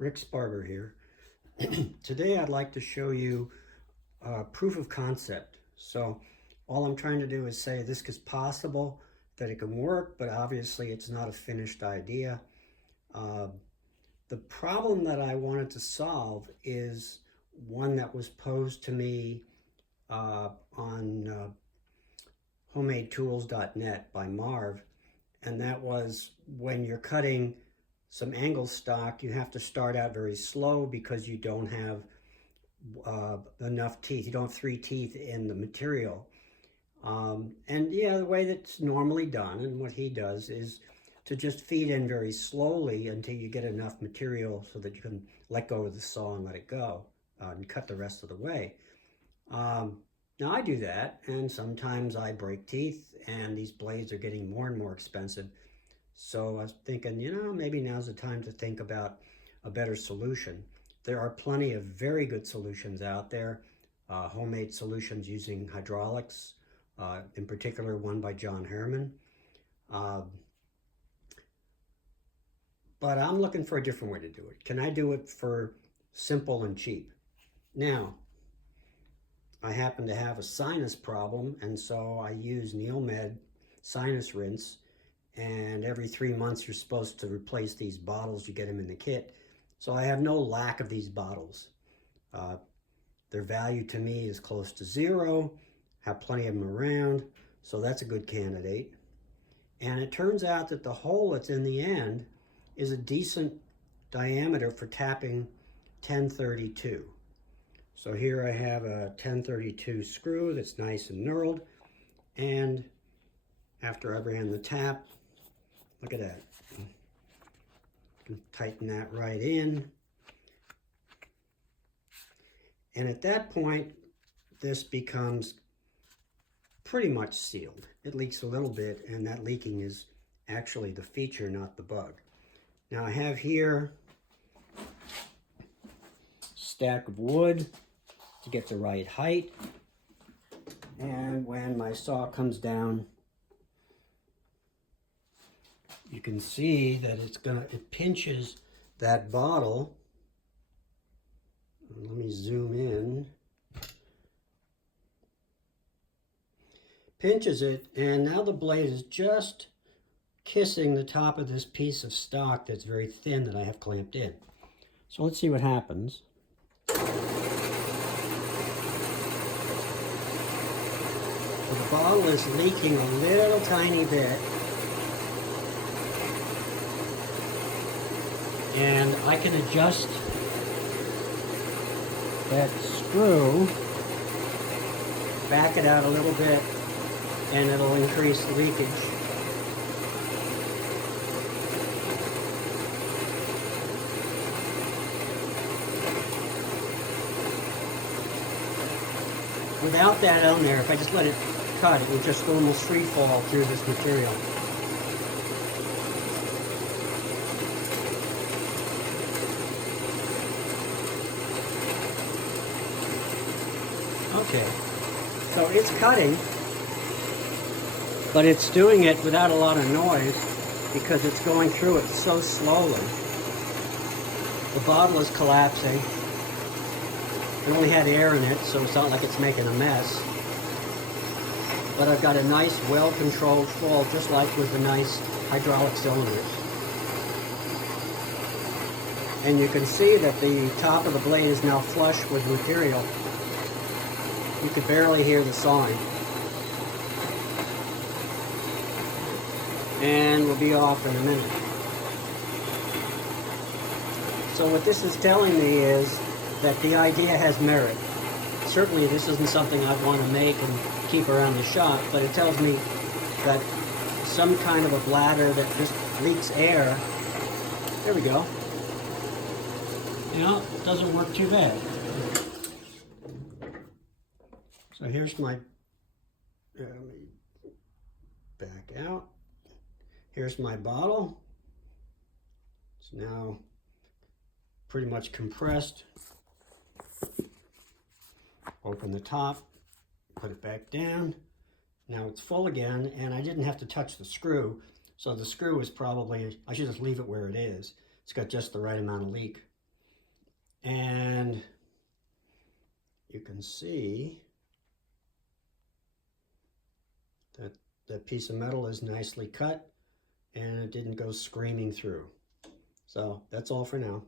Rick Sparger here. Today I'd like to show you proof of concept. So all I'm trying to do is say this is possible, that it can work, but obviously it's not a finished idea. The problem that I wanted to solve is one that was posed to me on homemadetools.net by Marv, and that was when you're cutting some angle stock, you have to start out very slow because you don't have enough teeth. You don't have 3 teeth in the material. And yeah, the way that's normally done, and what he does, is to just feed in very slowly until you get enough material so that you can let go of the saw and let it go and cut the rest of the way. Now I do that, and sometimes I break teeth, and these blades are getting more and more expensive. So I was thinking, maybe now's the time to think about a better solution. There are plenty of very good solutions out there, homemade solutions using hydraulics, in particular one by John Harriman. But I'm looking for a different way to do it. Can I do it for simple and cheap? Now, I happen to have a sinus problem, and so I use Neomed sinus rinse. And every 3 months you're supposed to replace these bottles. You get them in the kit. So I have no lack of these bottles. Their value to me is close to zero. Have plenty of them around, so that's a good candidate. And it turns out that the hole that's in the end is a decent diameter for tapping 1032. So here I have a 1032 screw that's nice and knurled, and after I ran the tap, look at that. You can tighten that right in. And at that point, this becomes pretty much sealed. It leaks a little bit, and that leaking is actually the feature, not the bug. Now I have here a stack of wood to get the right height. And when my saw comes down, you can see that it pinches that bottle. Let me zoom in. Pinches it, and now the blade is just kissing the top of this piece of stock that's very thin that I have clamped in. So let's see what happens. So the bottle is leaking a little tiny bit. And I can adjust that screw, back it out a little bit, and it'll increase the leakage. Without that on there, if I just let it cut, it would just almost free fall through this material. Okay, so it's cutting, but it's doing it without a lot of noise because it's going through it so slowly. The bottle is collapsing. It only had air in it, so it's not like it's making a mess. But I've got a nice, well-controlled fall, just like with the nice hydraulic cylinders. And you can see that the top of the blade is now flush with material. You could barely hear the sawing. And we'll be off in a minute. So what this is telling me is that the idea has merit. Certainly this isn't something I'd want to make and keep around the shop, but it tells me that some kind of a bladder that just leaks air, there we go. It doesn't work too bad. So here's my, let me back out. Here's my bottle. It's now pretty much compressed. Open the top, put it back down. Now it's full again, and I didn't have to touch the screw. So the screw is probably, I should just leave it where it is. It's got just the right amount of leak. you can see that the piece of metal is nicely cut and it didn't go screaming through. So that's all for now.